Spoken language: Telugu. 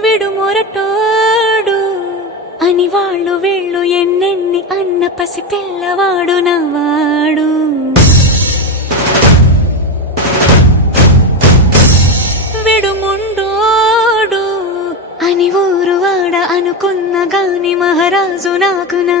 విడుమొరటోడు అని వాళ్ళు వీళ్ళు ఎన్నెన్ని అన్న పసి పిల్లవాడు నవాడు. విడుముండోడు అని ఊరు వాడ అనుకున్న గాని మహారాజు నాకు నా